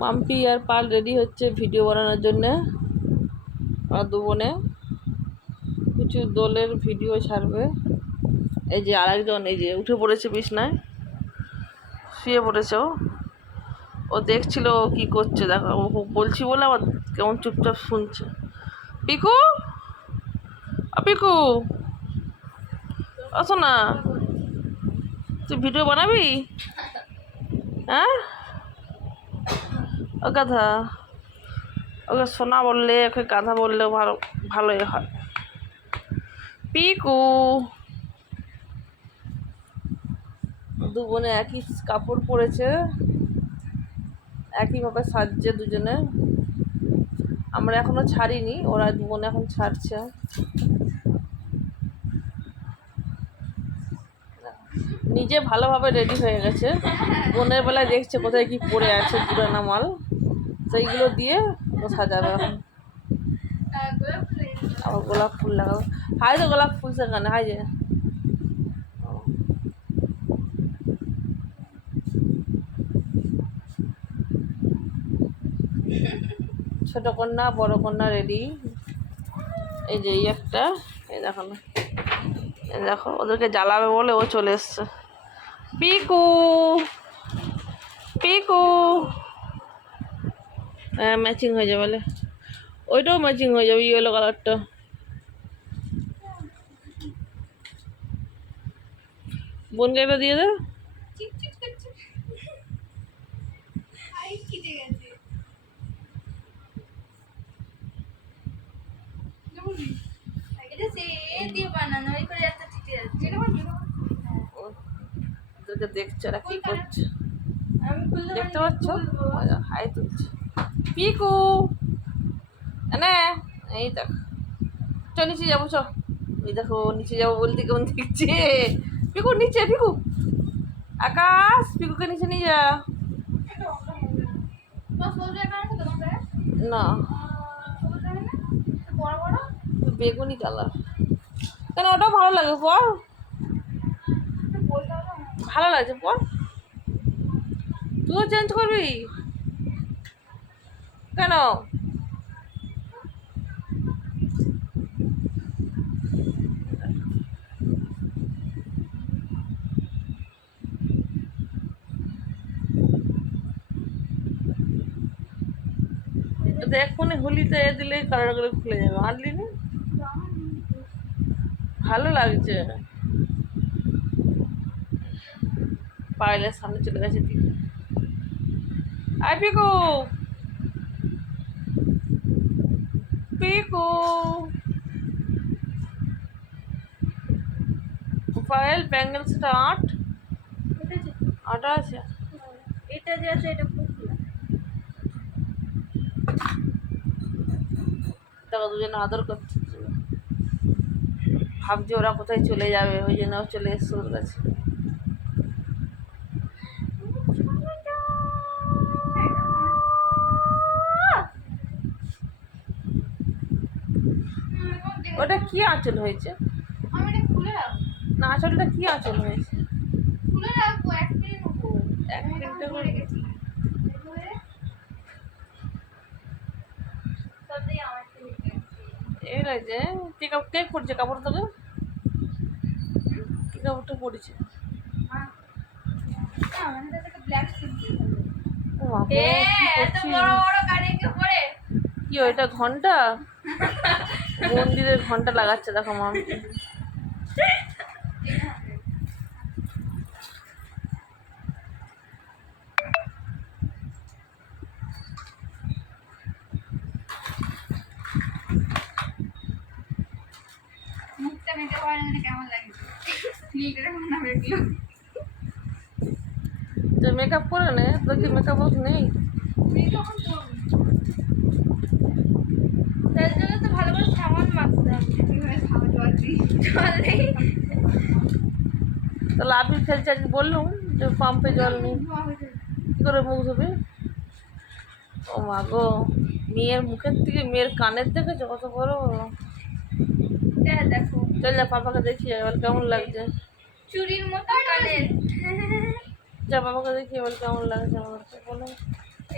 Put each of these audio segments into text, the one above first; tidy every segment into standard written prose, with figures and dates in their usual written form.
মাম্পি আর পাল ready হচ্ছে video বানানোর জন্যে। আর দু বোনে কিছু দোলের ভিডিও ছাড়বে। এই যে আরেকজন এই যে উঠে পড়েছে, বিছনায় শুয়ে পড়েছে। ও দেখছিল ও কী করছে, দেখো ও বলছি বলে আবার কেমন চুপচাপ শুনছে। পিকু, পিকু আসো না, তুই ভিডিও বানাবি? হ্যাঁ, ও গাধা, ওকে সোনা বললে, ওকে গাধা বললেও ভালোই হয়। পিকু, দু বোনে একই কাপড় পরেছে, একইভাবে সাজছে দুজনে। আমরা এখনো ছাড়িনি, ওরা দু বোনে এখন ছাড়ছে। নিজে ভালোভাবে রেডি হয়ে গেছে, বোনের বেলায় দেখছে কোথায় কি পড়ে আছে পুরানা মাল, সেইগুলো দিয়ে ও সাজাবে এখন। আবার গোলাপ ফুল লাগাবো। হাই তো গোলাপ ফুল সেখানে, হাই যে ছোট কন্যা বড় কন্যা রেডি। এই যে এই একটা, এই দেখো না, এই দেখো ওদেরকে জ্বালাবে বলে ও চলে এসছে। পিকু, পিকু, হ্যাঁ ম্যাচিং হয়ে যাবে বলে, ওইটাও ম্যাচিং হয়ে যাবে, ইয়েলো কালারটা। বোনকে একটা দিয়ে দে। ওদেরকে দেখছে ওরা কি করছে, দেখতে পাচ্ছ? হাই তুলছে। পিকু না, এই দেখো, চ নিচে যাবো, চ। এই দেখো নিচে যাবো বলতে কেমন দেখছে। পিকু নিচে, পিকু আকাশ, পিকুকে নিচে নিয়ে যা। না বেগুনি কালার কেন, ওটাও ভালো লাগে, পর ভালো লাগছে, পর। তুইও চেঞ্জ করবি কেন? এক্ষুনি হোলিতে এ দিলে কালারগুলো খুলে যাবে, আনলি না? ভালো লাগছে। পায়েলের সামনে চলে গেছে দিকে। আই পিকু, পিকু, পায়েল ব্যাঙ্গেলসটা আটা আছে, এটা যে আছে এটা দেখো দুজনে আদর করছে, ভাবছে ওরা কোথায় চলে যাবে, ওই জন্য চলে এসছে ওর কাছে। ওটা কি আঁচল হয়েছে? না আঁচলটা কি আঁচল হয়েছে? এই লাগছে কে পড়ছে কাপড়, তোকে কি কাপড়টা পড়েছে? কি ওইটা ঘন্টা? মন্দিরের ঘন্টা লাগাচ্ছে দেখো মা। মেকআপ করে নে, তোর কি মেকআপ বক্স নেই? তার জন্য তো ভালো করে সাবান মাখতে হবে। তাহলে আপনি ফেলছে আজকে বললুম যে পাম্পে জল নেই, কী করে মুখ ধুবে? ও মা গো, মেয়ের মুখের থেকে মেয়ের কানের দেখেছো কত বড়? দেখো চল যা পাপাকে দেখি এবার কেমন লাগছে। চুরির মতো কানের। যা বাবাকে দেখি এবার কেমন লাগছে আমাকে বলো।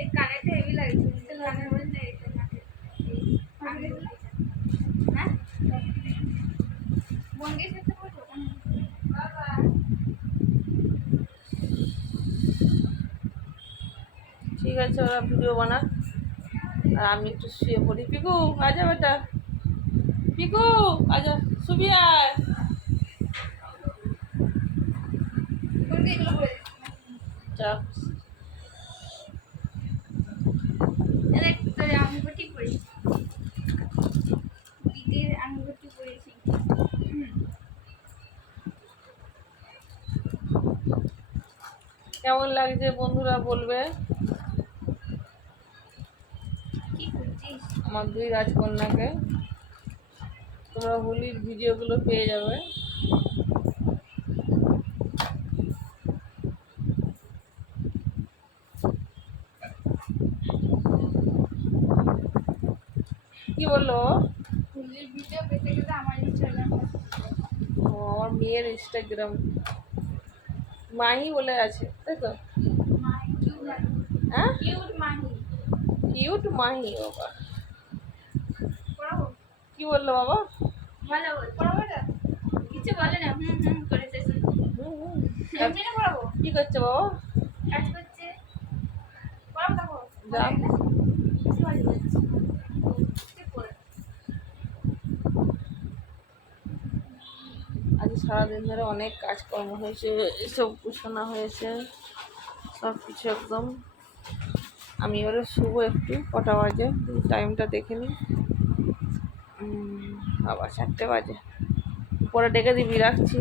এই কানেরটা হেভি লাগছে কানের মধ্যে এটা নাকে এই আঙুলটা হ্যাঁ বঙ্গের সাথে বলছো বাবা ঠিক আছে, ওরা ভিডিও বানাক আর আমি একটু শুয়ে পড়ি। পিকু আজা বেটা, পিকু আজা, শুবি আয়। কোনটা এগুলো বলে চাপ দেখ তোর আঙুলটি পড়েছি দিদির আঙুলটি পড়েছি কেমন লাগছে বন্ধুরা বলবে। কি করছিস আমার দুই রাজকন্যাকে তোমরা হোলির ভিডিওগুলো পেয়ে যাবে। কি বললো? ফুলের ভিডিও পেতে গেলে আমার ইনস্টাগ্রাম ও আমার মেয়ের ইনস্টাগ্রাম মাহি বলে আছে, তাই তো? মাহি হ্যাঁ, কিউট মাহি কিউট মাহি। বাবা পড়াবো কি বললো বাবা? ভালো বল পড়াবো এটা কিছু বলে না করে শেষ হুম হুম। এমনি না পড়াবো কি করছে বাবা? কাজ করছে পড়াবো দেখো যা। আজ সারাদিন ধরে অনেক কাজকর্ম হয়েছে, এসব গুছানো হয়েছে সব কিছু একদম। আমি এবারে শুবো একটু, কটা বাজে টাইমটা দেখে নিই। বাবা 4টে বাজে। পরে ডেকে দিবি, রাখছি।